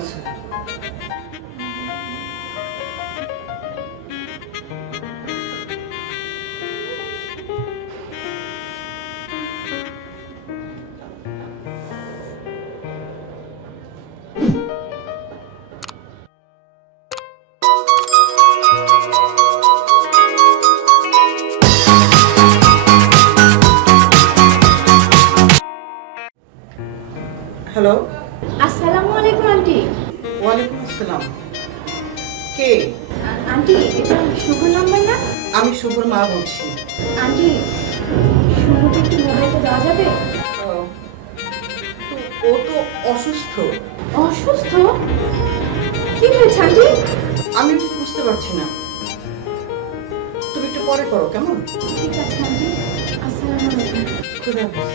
আছে। হ্যালো, আসসালামু আলাইকুম আন্টি। ওয়ালাইকুম আসসালাম। কে? আন্টি, এটা শুভ নাম্বার না? আমি শুভর মা বলছি। আন্টি, শুভকে একটু মোবাইলটা দেওয়া যাবে? ও তো অসুস্থ। অসুস্থ? কি হয়েছে আন্টি? আমি বুঝতে পারছি না, তুমি একটু পরে করো কেমন? ঠিক আছে আন্টি, আসসালামু আলাইকুম। খুদা হাফেজ।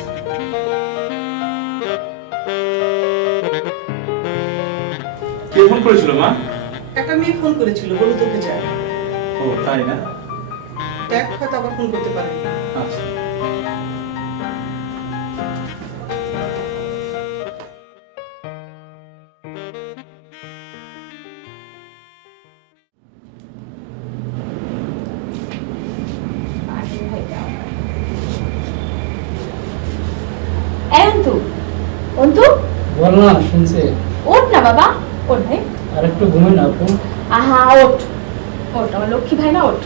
কে ফোন করেছিল মা? একটা মেয়ে ফোন করেছিল, বলে তোকে যায়। ও তাই না? দেখ, হয়তো আবার ফোন করতে পারে। আচ্ছা। অন্তু, অন্তু, বল না, শুনছে। ওঠ না বাবা, ওঠ ভাই। আর একটু ঘুমে না আপু। আহা, ওঠ ওঠ, আমার লক্ষ্মী ভাই না, ওঠ।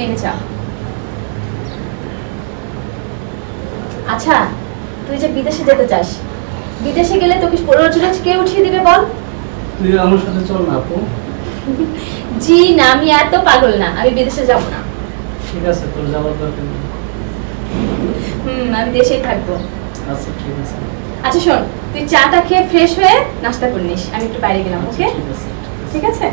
এনে চা। আচ্ছা, তুই যে বিদেশে যেতে চাস, বিদেশে গেলে তোকে রোজ কে উঠিয়ে দিবে বল? তুই আমার সাথে চল না আপু। জি না, আমি এত পাগল না, আমি বিদেশে যাব না। ঠিক আছে, তোর যাওয়ার দরকার নেই। আমি দেশেই থাকবো। আচ্ছা ঠিক আছে। আচ্ছা শোন, তুই চাটা খেয়ে ফ্রেশ হয়ে নাস্তা করে নিস, আমি একটু বাইরে গেলাম। ওকে, ঠিক আছে। ঠিক আছে।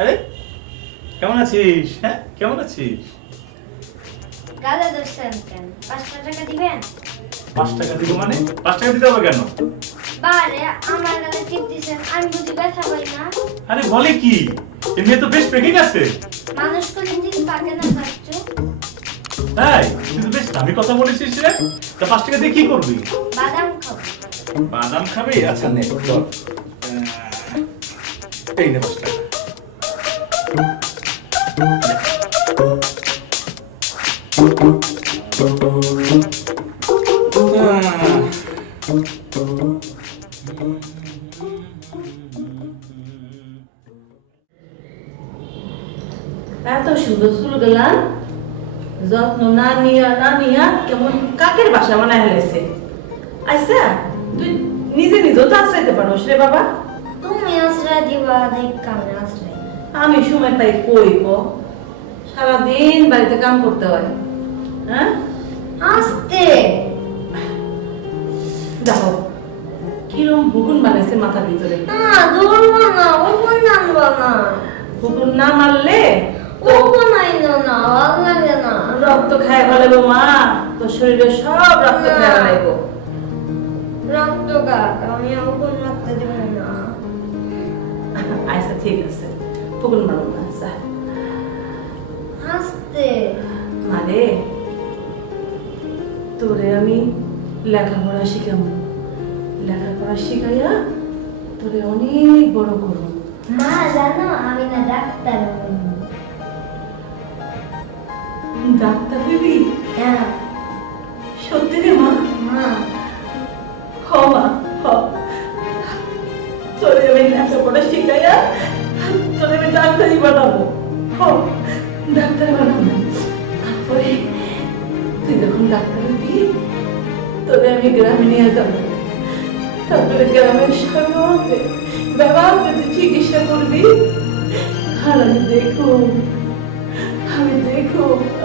আরে কেমন আছিস? হ্যাঁ, কেমন আছিস? গালা দোষেন কেন? 5 টাকা দিবেন? 5 টাকা দিব মানে? 5 টাকা দিতে হবে কেন? বারে আমার গালে টিপ দিছেন, আমি বুঝি ব্যথা পাই না? আরে বলে কি, এই মেয়ে তো বেশ পেকে গেছে। মানুষ কোনদিন পাকে না চাচ্চু? তাই তুই তো বেশ দামি কথা বলেছিস রে। তা 5 টাকা দিয়ে কি করবি? বাদাম খাবো। বাদাম খাবি? আচ্ছা নে, ধর। এই নে 5 টাকা। এত সুন্দর চুল গেলা, যত্ন না নিয়া কেমন কাকের বাসা বানায় হেলেছে। আচ্ছা, তুই নিজে নিজেও তো আশ্রাইতে পারোস রে বাবা। তুমি আশ্রয় দিবা, দেখ কামে আশ্রয়। আমি সময় পাই কই গো, সারাদিন বাড়িতে কাম করতে হয়। হ্যাঁ, আস্তে দেখো কিরম হুকুন বানাইছে মাথার ভিতরে। না দৌড়বো না, ওপর নামবো না। হুকুন না মারলে ওপর নাইলো না, ভাল লাগে না। রক্ত খায় ফেলাবো মা, তোর শরীরে সব রক্ত খায় ফেলাইবো। রক্ত গাক, আমি ওপর মারতে দিব না। আচ্ছা ঠিক আছে, হুকুন মারো না। আচ্ছা তোরে আমি লেখাপড়া শিখাবো, লেখাপড়া শিখাইয়া তোরে অনেক বড় করবো। মা জানো আমি না ডাক্তার হবো। ডাক্তার হইবি? হ্যাঁ সত্যি রে মা? মা হ মা, হ। তোরে আমি লেখাপড়া শিখাইয়া তোরে আমি ডাক্তারি বানাবো। হ, ডাক্তার বানাবো। তারপরে তুই যখন ডাক্তার হবি তোরে আমি গ্রামে নিয়ে যাবো। তারপরে গ্রামের সর্বকে ব্যবহার তুই চিকিৎসা করবি। আর আমি দেখো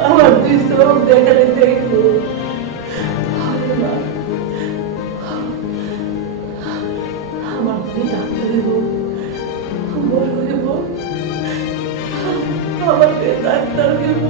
আমার দুই চোখ দেখালে দেখো। আরে মা, আমার তুই ডাক্তার হইব, বড় হইব, আমার তুই ডাক্তার হইব।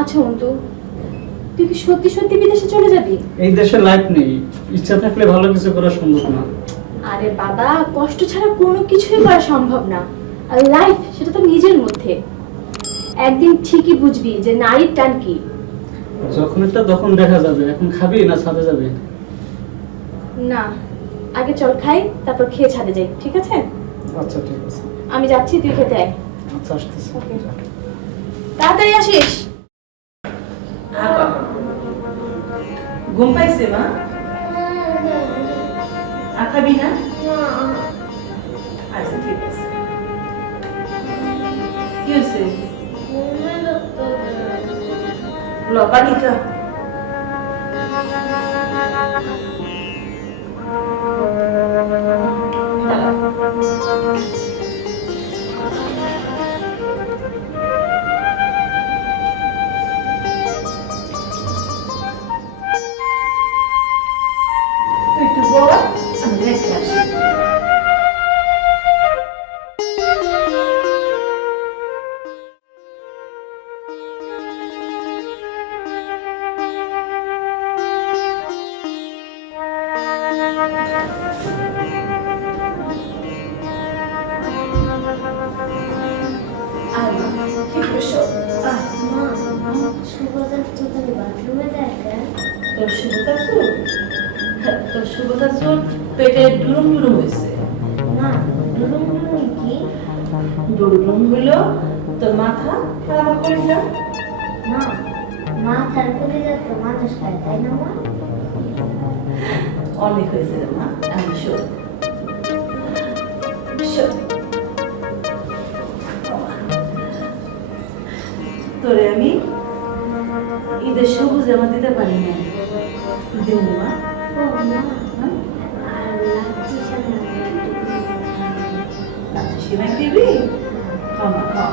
আচ্ছা অন্তু, তুই কি সত্যি সত্যি বিদেশে চলে যাবি? এই দেশে লাইফ নেই, ইচ্ছা থাকলে ভালো কিছু করা সম্ভব না। আরে বাবা, কষ্ট ছাড়া কোনো কিছুই করা সম্ভব না। আর লাইফ সেটা তো নিজের মধ্যে। একদিন ঠিকই বুঝবি যে নারীর টান কি। যখন এটা তখন দেখা যাবে, এখন খাবি না ছাদে যাবে? না, আগে চল খাই, তারপর খেয়ে ছাদে যাই, ঠিক আছে? আচ্ছা ঠিক আছে। আমি যাচ্ছি, তুই খেতে আয়। আচ্ছা আসতেছি। ওকে। তাড়াতাড়ি আসিস। ঘুম পাইছে মা? আর খাবি না? আচ্ছা ঠিক আছে। কি হয়েছে? পানি খা। তুই একটু বল, আমি রেখে আসি। তোর শুভতা চোর পেটে ডুরুম ডুরুম হয়েছে। ডুরুম হইল তোর মাথা আর আমার কলিজা। অনেক হয়েছে রে মা, আমি শোন শোন। তোরে আমি ঈদের সবুজ জামা দিতে পারি না, দেব মা। সিমাই খাবি? খাও মা খাও।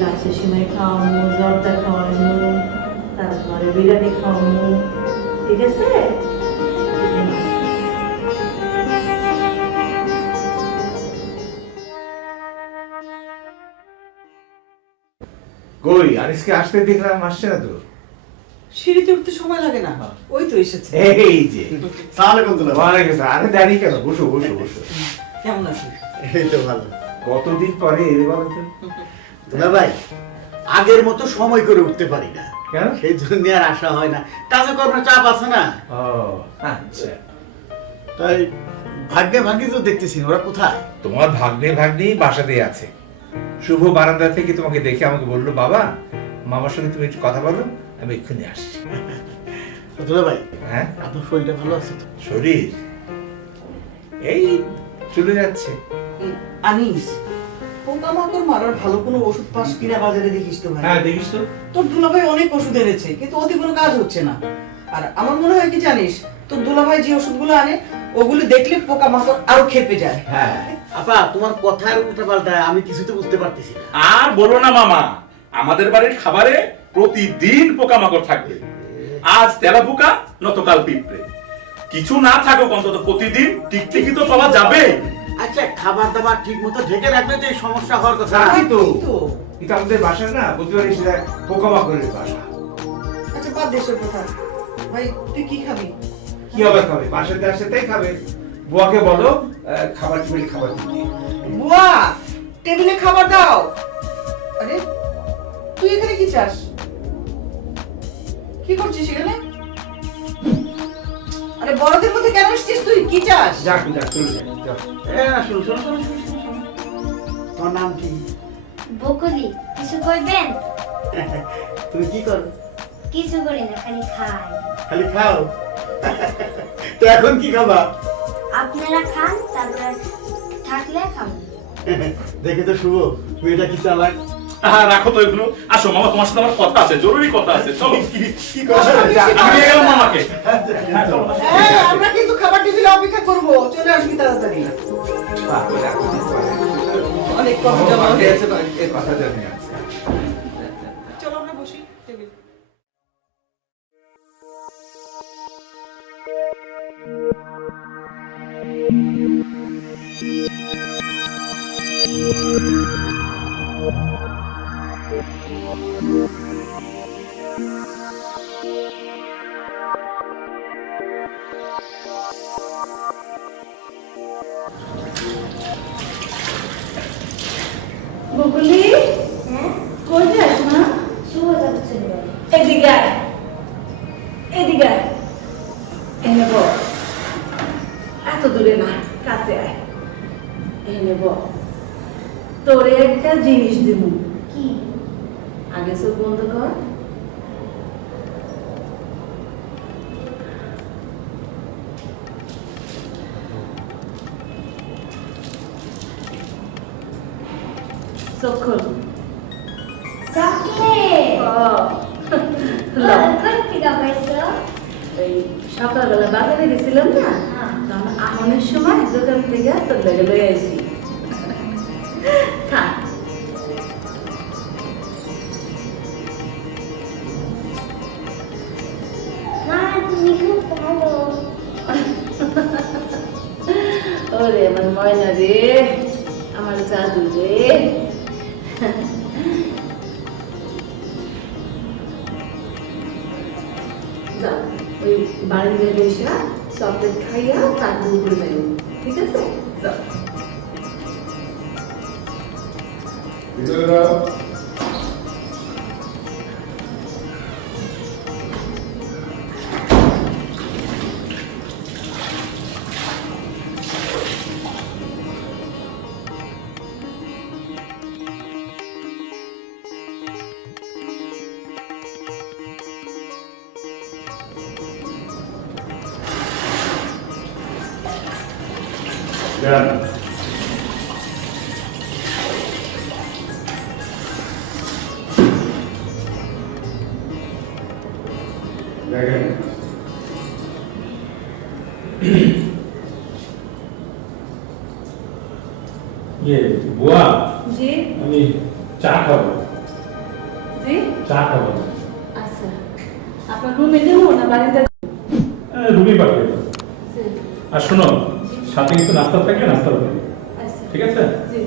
লাচ্ছি সিমাই খাওয়ানো, জর্দা খাওয়ানো, তারপরে বিরিয়ানি খাওয়ানো, ঠিক আছে? কই আনিসকে আসতে দেখলাম, আসছে না তো। সিঁড়িতে উঠতে সময় লাগে না, ওই তো এসেছে। এই যে ওয়ালাইকুম আসসালাম। আরে দাঁড়িয়ে কেন, বসো বসো বসো। কেমন আছিস? এই তো ভালো। কতদিন পরে এলে বলো তো। দুলা ভাই, আগের মতো সময় করে উঠতে পারি না, কেন? সেই জন্য আর আসা হয় না, কাজে কর্মের চাপ আছে না। ও আচ্ছা। তাই ভাগ্যে ভাগ্যে তো দেখতেছি, ওরা কোথায়? তোমার ভাগ্নে বাসাতেই আছে। শুভ বারান্দা থেকে তোমাকে দেখে আমাকে বললো, বাবা মামার সঙ্গে তুমি একটু কথা বলো, আমি এক্ষুনি আসছি। দুলা ভাই, হ্যাঁ আপনার শরীরটা ভালো আছে তো? শরীর এই চলে যাচ্ছে। আনিস, পোকামাকড় মারার ভালো কোনো ওষুধ পাস কিনা বাজারে দেখিস তো ভাই? হ্যাঁ দেখিস তো। তোর দুলাভাই অনেক ওষুধ এনেছে, কিন্তু ওতে কোনো কাজ হচ্ছে না। আর আমার মনে হয় কি জানিস, তোর দুলাভাই যে ওষুধগুলো আনে ওগুলো দেখলে পোকামাকড় আরো খেপে যায়। হ্যাঁ আপা, তোমার কথার উল্টা পাল্টা আমি কিছুই তো বুঝতে পারতেছি না। আর বলো না মামা, আমাদের বাড়ির খাবারে প্রতিদিন পোকামাকড় থাকবে। আজ তেলাপোকা, নতকাল পিঁপড়ে। কিছু না থাকুক অন্তত প্রতিদিন টিকটিকি তো পাওয়া যাবে। আচ্ছা, খাবার দাবার ঠিক মতো ঢেকে রাখলে তো এই সমস্যা হওয়ার কথা না। তাই তো। এটা আমাদের বাসা না, প্রতিবার এসে যায় পোকামাকড়ের বাসা। আচ্ছা বাদ দেশের কথা, ভাই তুই কি খাবি? কি আবার খাবে? বাসাতে আসে তাই খাবে। বুয়াকে বলো খাবার টেবিলে খাবার দিতে। বুয়া, টেবিলে খাবার দাও। আরে তুই এখানে কি চাস? কি করছিস এখানে? আরে বড়দের মধ্যে কেন এসেছিস তুই? কি চাস? যাক যাক চলে যাক, যাও। শোনো শোনো শোনো, তোমার নাম কি? বকুলি, কিছু করবেন? তুমি কি করো? কিছু করি না, খালি খাই। খালি খাও? তো এখন কি খাবা? আপনারা খান, তারপর থাকলে খাবো। দেখে তো শুভ, মেয়েটা কি চালাক। রাখো তো এগুলো। আসো মামা, তোমার সাথে আমার কথা আছে, জরুরি কথা আছে। চলো কি কথা? আমি নিয়ে গেলাম মামাকে। হ্যাঁ, আমরা কিন্তু খাবার টেবিলে অপেক্ষা করব, চলে আসবি তাড়াতাড়ি। বাহ, রাখো, অনেক কথা জমা হয়েছে ভাই। এই কথা জানি আছে। চলো আমরা বসি টেবিলে। বকুলি, হ্যাঁ, কই যাস মা? শুভ যাচ্ছে। এই তোরে একটা জিনিস দিব। কি? আগে চোখ বন্ধ কর। চোখ খোল। চকলেট। লও। কোন থেকে পাইছো? এই সকালবেলা বাজারে গেছিলাম না, হ্যাঁ। তখন আহনের সময় দোকান থেকে তোর লেগে লয়ে আইছি। খা। মা তুমি খুব ভালো। ওরে আমার ময়না রে, আমার জাদু রে। যাও, ওই বারান্দায় বসে চকলেট খাইয়া তারপর উপরে যাই, ঠিক আছে? যাও। বুয়া, জি আমি চা খাবো। জি চা খাবো। আচ্ছা, আপনার রুমে যাবো না বারান্দায়? রুমি পাঠিয়ে দাও। জি আর শোনো, সাথে কিছু নাস্তা থাকলে নাস্তা হবে, আচ্ছা ঠিক আছে? জি।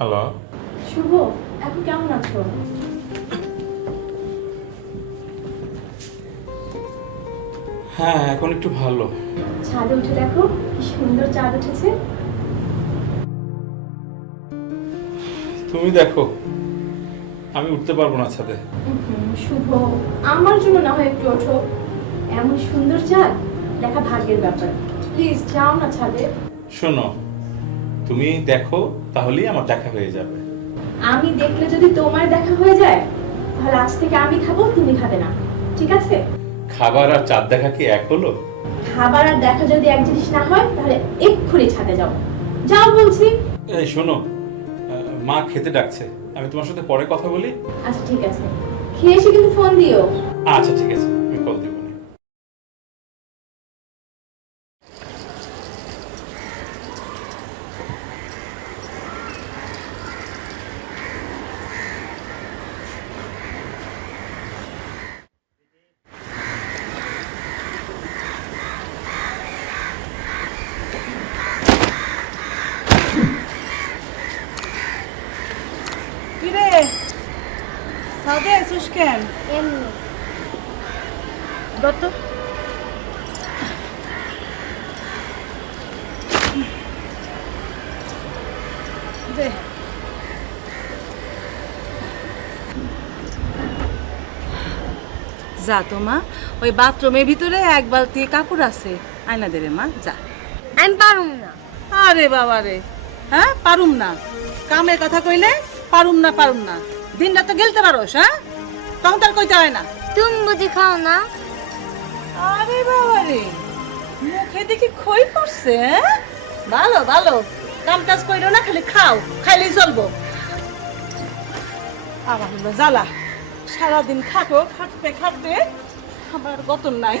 হ্যালো, শুভ, এখন কেমন আছো? হ্যাঁ এখন একটু ভালো। ছাদে উঠে দেখো কি সুন্দর চাঁদ উঠেছে। তুমি দেখো, আমি উঠতে পারবো না ছাদে। শুভ, আমার জন্য না হয় একটু ওঠো। এমন সুন্দর চাঁদ দেখা ভাগ্যের ব্যাপার। প্লিজ যাও না ছাদে। শোনো, তুমি দেখো, তাহলেই আমার দেখা হয়ে যাবে। আমি দেখলে যদি তোমার দেখা হয়ে যায়, তাহলে আজ থেকে আমি খাবো, তুমি খাবে না, ঠিক আছে? খাবার আর চাঁদ দেখা কি এক হলো? খাবার আর দেখা যদি এক জিনিস না হয়, তাহলে এক্ষুনি ছাদে যাও। যাও বলছি। এই শোনো, মা খেতে ডাকছে, আমি তোমার সাথে পরে কথা বলি। আচ্ছা ঠিক আছে, খেয়ে এসে কিন্তু ফোন দিও। আচ্ছা ঠিক আছে, আমি কল দিব। কিরে সাদে আসিস কেন? এমনি। দত্ত দে। যা তো মা, ওই বাথরুমের ভিতরে এক বালতি কাপড় আছে, আয়না দে রে মা, যা। আমি পারুম না। আরে বাবা রে, হ্যাঁ পারুম না? কামের কথা কইলে পারুম না, দিন রাত তো গেলতে পারোস, হ্যাঁ? তখন তার কইতে হয় না। তুমি বুঝি খাও না? আরে বাবা রে, মুখে দেখি খই পড়ছে, হ্যাঁ? ভালো ভালো, কাম কাজ কইরো না, খালি খাও, খাইলেই চলবো। আমার হলো জ্বালা, সারাদিন খাটো, খাটতে খাটতে আমার আর গতন নাই।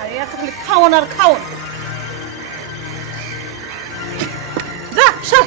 আর এই আছে খালি খাওন আর খাওন। যা সব।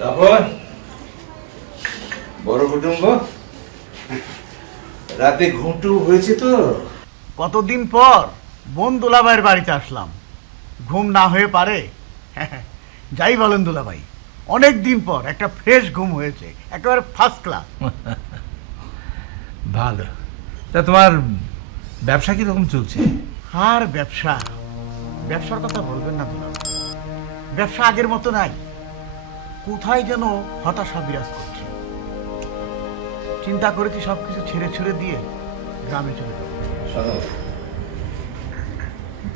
তারপর বড় কুটুম্ব, রাতে ঘুমটু হয়েছে তো? কতদিন পর বোন দুলাভাইয়ের বাড়িতে আসলাম, ঘুম না হয়ে পারে? যাই বলেন দুলাভাই, অনেক দিন পর একটা ফ্রেশ ঘুম হয়েছে, একেবারে ফার্স্ট ক্লাস। ভালো। তা তোমার ব্যবসা কিরকম চলছে? আর ব্যবসা, ব্যবসার কথা বলবেন না দুলাভাই, ব্যবসা আগের মতো নাই। কোথায় যেন হতাশা বিরাজ করছে। চিন্তা করেছি সবকিছু ছেড়ে ছুড়ে দিয়ে গ্রামে চলে যাবো। শোনো,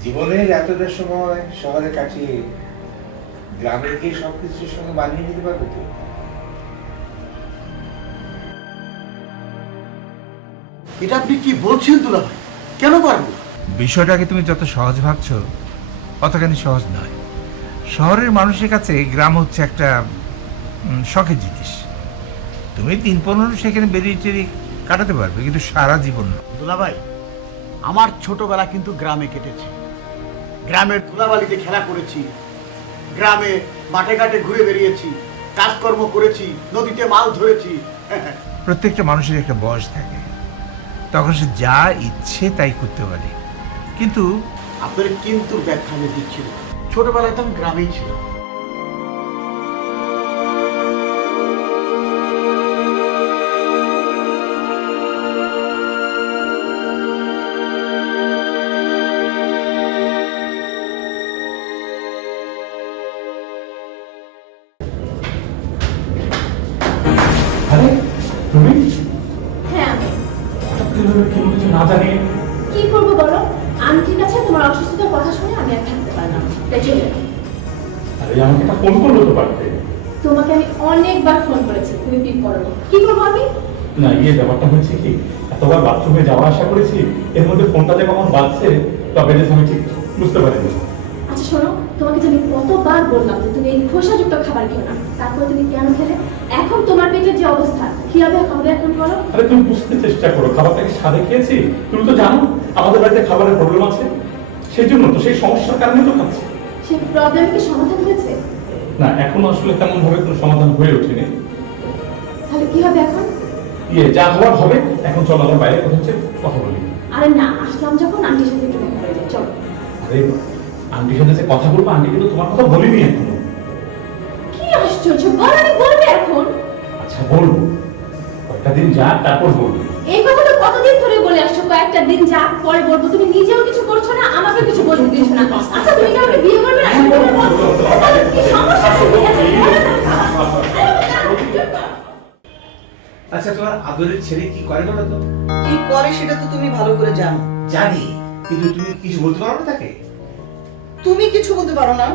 জীবনের এতটা সময় শহরে কাটিয়ে গ্রামে গিয়ে সবকিছুর সঙ্গে মানিয়ে নিতে পারবে তো? এটা আপনি কি বলছেন দুলাভাই? কেন পারবো না? বিষয়টাকে তুমি যত সহজ ভাবছো অতখানি সহজ নয়। শহরের মানুষের কাছে গ্রাম হচ্ছে একটা শখের জিনিস। তুমি 3-15 সেখানে বেরিয়ে টেরিয়ে কাটাতে পারবে, কিন্তু সারা জীবন না। দুলাভাই, আমার ছোটবেলা কিন্তু গ্রামে কেটেছে। গ্রামের ধুলাবালিতে খেলা করেছি, গ্রামে মাঠে ঘাটে ঘুরে বেরিয়েছি, কাজকর্ম করেছি, নদীতে মাছ ধরেছি। প্রত্যেকটা মানুষের একটা বয়স থাকে, তখন সে যা ইচ্ছে তাই করতে পারে। কিন্তু আপনার কিন্তু ব্যাখ্যা আমি দিচ্ছি না। ছোটবেলায় তো আমি গ্রামেই ছিলাম। আরে তুমি হ্যাঁ আমি। কোনো কিছু না জানিয়ে কি করবো বলো, আন্টির কাছে তোমার অসুস্থতার কথা শুনে আমি আর থাকতে পারলাম না, তাই চলে এলাম। আরে আমাকে একটা ফোন করলো তো পারতে। তোমাকে আমি অনেকবার ফোন করেছি, তুমি পিক করো নি। কি করবো আমি? না, ব্যাপারটা হয়েছে কি, এতবার বাথরুমে যাওয়া আসা করেছি, এর মধ্যে ফোনটা যে কখন বাজছে তবে আমি ঠিক বুঝতে পারিনি। আচ্ছা শোনো, তোমাকে যে আমি কতবার বললাম যে তুমি এই খোসাযুক্ত খাবার খেও না, তারপর তুমি কেন খেলে? এখন তোমার পেটের যে অবস্থা, কি হবে হবে এখন বলো? আরে তুমি বুঝতে চেষ্টা করো, খাবারটাকে স্বাদে খেয়েছি। তুমি তো জানো আমাদের বাড়িতে খাবারের প্রবলেম আছে, সেই জন্য তো সেই সমস্যার কারণে তো খাচ্ছি। সেই প্রবলেম কি সমাধান হয়েছে? না, এখনো আসলে তেমন ভাবে কোনো সমাধান হয়ে ওঠেনি। তাহলে কি হবে এখন? যা হওয়ার হবে। এখন চলো আমরা বাইরে কথা হচ্ছে কথা বলি। আরে না, আসলাম যখন আন্টির সাথে একটু দেখা করে যাই, চলো। আরে আন্টির সাথে যে কথা বলবো, আন্টি কিন্তু তোমার কথা বলিনি এখনো। কি আশ্চর্য, বলানি বলবে এখন? আচ্ছা বলবো, কয়েকটা দিন যা তারপর বলবো। এই কথা তো কতদিন ধরে বলে আসছো, কয়েকটা দিন যা পরে বলবো। তুমি নিজেও কিছু করছো না, আমাকে কিছু বলতে দিচ্ছ না। আচ্ছা তুমি কি আমাকে বিয়ে করবে না? তাহলে কি সমস্যা? আচ্ছা, তোমার আদরের ছেলে কি করে বলো তো? কি করে সেটা তো তুমি ভালো করে জানো। জানি, কিন্তু তুমি কিছু বলতে পারো না তাকে? তুমি কিছু বলতে পারো না?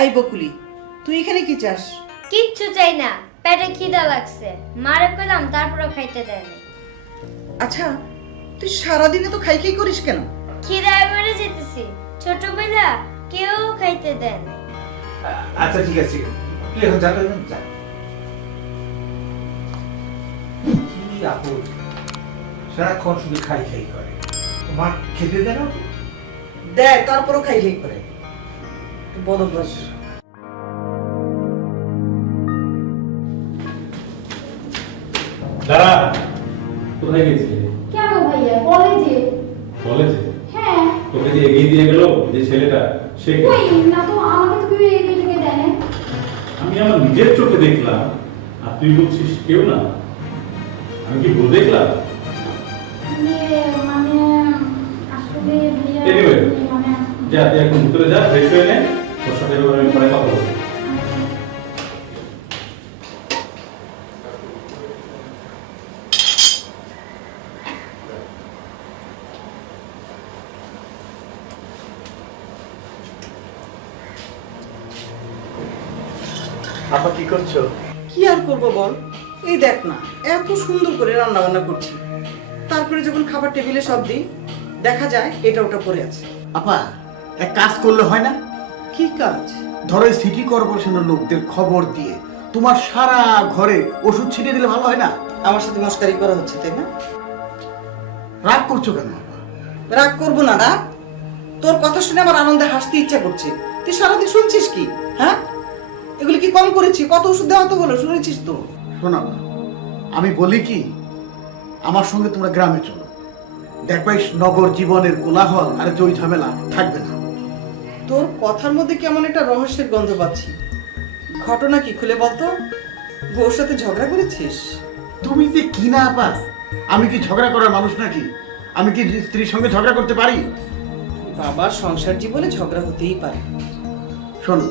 এই বকুলি, তুই এখানে কি চাস? কিচ্ছু চাই না, পেটে খিদা লাগছে। মারে পেলাম তারপরে খাইতে দেয় না। আচ্ছা, তুই সারাদিনে তো খাই খাই করিস কেন? খিদায় মরে যেতেছি, ছোটবেলা কেউ খাইতে দেয় না। আচ্ছা ঠিক আছে, তুই এখন যা, এখন যা। কি আপদ, সারাক্ষণ শুধু খাই খাই করে। মা খেতে দেয় না? দেখ, তারপরও খাই খাই করে। বদভ্যাস। দাঁড়া, কোথায় গেছিলে? কেন ভাইয়া কলেজে? কলেজে? হ্যাঁ। তোকে যে এগিয়ে দিয়ে গেল যে ছেলেটা, সে কে? কই না তো, আমাকে তো কেউ এগিয়ে টেকে দেয় না। আমি আমার নিজের চোখে দেখলাম, আর তুই বলছিস কেউ না। আমি কি ভুল দেখলাম? মানে আসলে ভাইয়া Anyway, মানে যা তুই এখন ভিতরে যা, ফ্রেশ হয়ে নে, তোর সাথে এবার আমি পরে কথা বলবো। আপা কি করছো? কি আর করবো বল, এই দেখ না, এত সুন্দর করে রান্না বান্না করছি, তারপরে যখন খাবার টেবিলে সব দিই, দেখা যায় এটা ওটা পড়ে আছে। আপা এক কাজ করলে হয় না? কি কাজ? ধরো এই সিটি কর্পোরেশনের লোকদের খবর দিয়ে তোমার সারা ঘরে ওষুধ ছিটিয়ে দিলে ভালো হয় না? আমার সাথে মস্কারি করা হচ্ছে, তাই না? রাগ করছো কেন আপা? রাগ করবো না, রাগ? তোর কথা শুনে আমার আনন্দে হাসতে ইচ্ছা করছে। তুই সারাদিন শুনছিস কি? হ্যাঁ, এগুলি কি কম করেছি? কত ওষুধ দেওয়া তো বলো, শুনেছিস তো? শোনা আপা, আমি বলি কি, আমার সঙ্গে তোমরা গ্রামে চলো, দেখবা এই নগর জীবনের কোলাহল আর জয় ঝামেলা থাকবে না। তোর কথার মধ্যে কেমন একটা রহস্যের গন্ধ পাচ্ছি। ঘটনা কি, খুলে বলতো? বউর সাথে ঝগড়া করেছিস? তুমি যে কি না আপা, আমি কি ঝগড়া করার মানুষ নাকি? আমি কি স্ত্রীর সঙ্গে ঝগড়া করতে পারি? বাবার সংসার জীবনে ঝগড়া হতেই পারে। শোনো,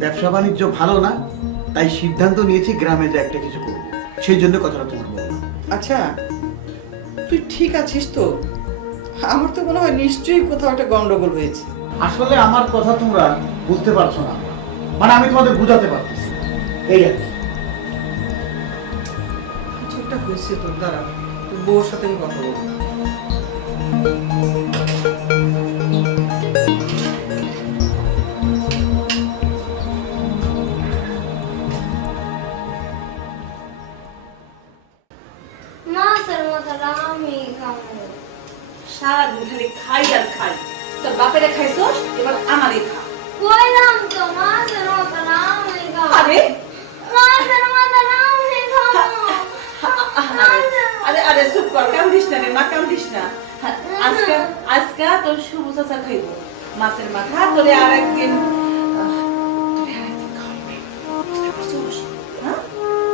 ব্যবসা বাণিজ্য ভালো না, তাই সিদ্ধান্ত নিয়েছি গ্রামে যে একটা কিছু করবো, সেই জন্য কথাটা তোমার বললাম। আচ্ছা, তুই ঠিক আছিস তো? আমার তো মনে হয় নিশ্চয়ই কোথাও একটা গন্ডগোল হয়েছে। আসলে আমার কথা তোমরা বুঝতে পারছো না, মানে আমি তোমাদের বুঝাতে পারতেছি এই আর কি। কিছু একটা হয়েছে তোর দ্বারা, বউর সাথে আমি কথা বলবো। মাছের মাথাটা আমি খাবো। সারাদিন খালি খাই আর খাই। তোর বাপেরে খাইছস, এবার আমারই খা। কইলাম তো মাছের মাথাটা আমি খাবো। আরে মাছের মাথাটা আমি খাবো। আরে আরে চুপ কর, কান্দিস না রে মা, কান্দিস না। আজকে আজকে তোর শুভ চাচা খাইব মাছের মাথা, তোরে আরেকদিন খাওয়াবে। বুঝতে পারছস? হ্যাঁ?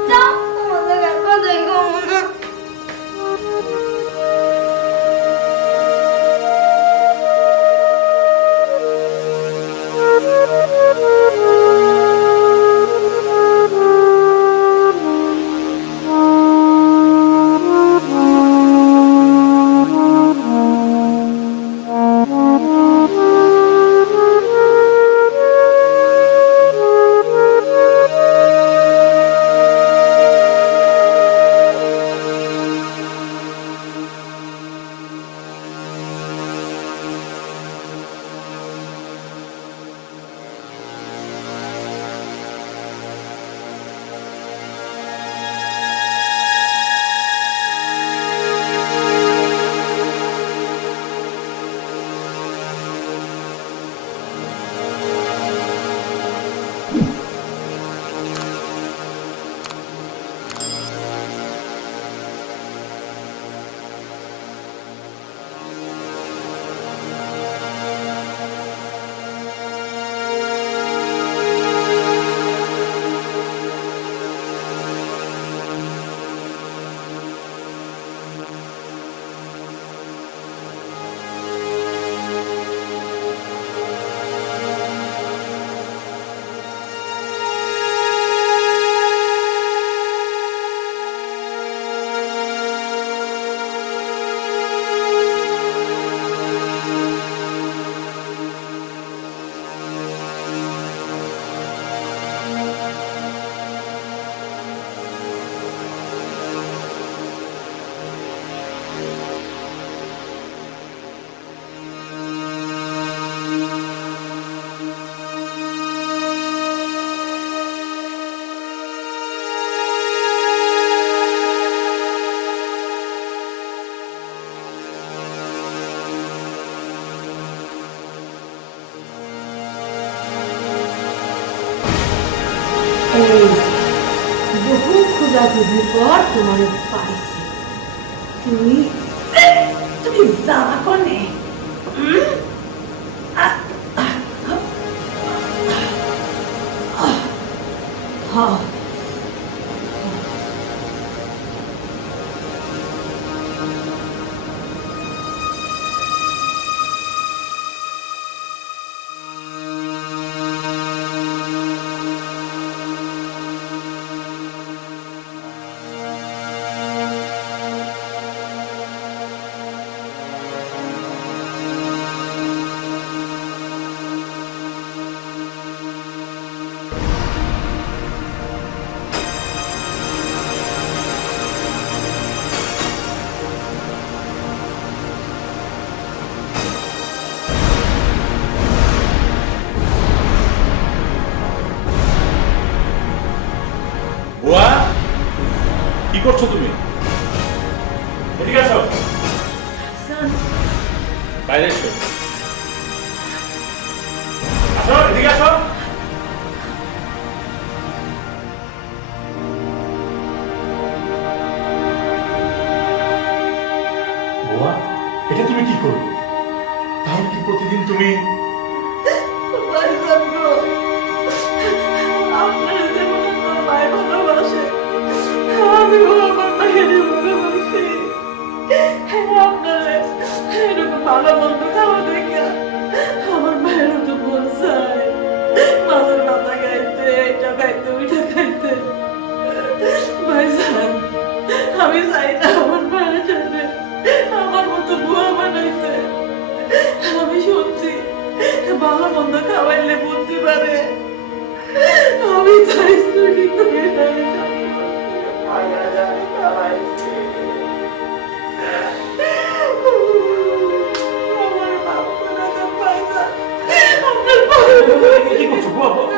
যাও, তোমাদের আর কথাই কমো না। বহু খোঁজাখুঁজির পর তোমার পাইছি। তুমি তুমি যা কনে হ্যাঁ বুয়া কি করছো তুমি? এদিকে আসো, বাইরে এসো। আসো, এদিকে আসো। বুয়া, এটা তুমি কি করো? তাহলে কি প্রতিদিন তুমি ভাইজান গো, আপনারা যেমন আপনার মায়ের ভালোবাসে, আমিও আমার মায়ের ভালোবাসি। আপনারা এরকম ভালো মন্দ খাওয়া দেখে আমার মায়েরও তো মন চায় মাছের মাথা খাইতে, এটা খাইতে, ওইটা খাইতে। ভাইজান, আমি চাই না আমার মায়ের সাথে আমার মতো বুয়া বানাইতে। আমি শুনছি ভালো মন্দ খাওয়াইলে বুঝতে পারে। আমি তাই চুরি করে খাওয়াইছি। আমার বাপ করে দেন ভাইজান, আপনার কি করছো বুয়া?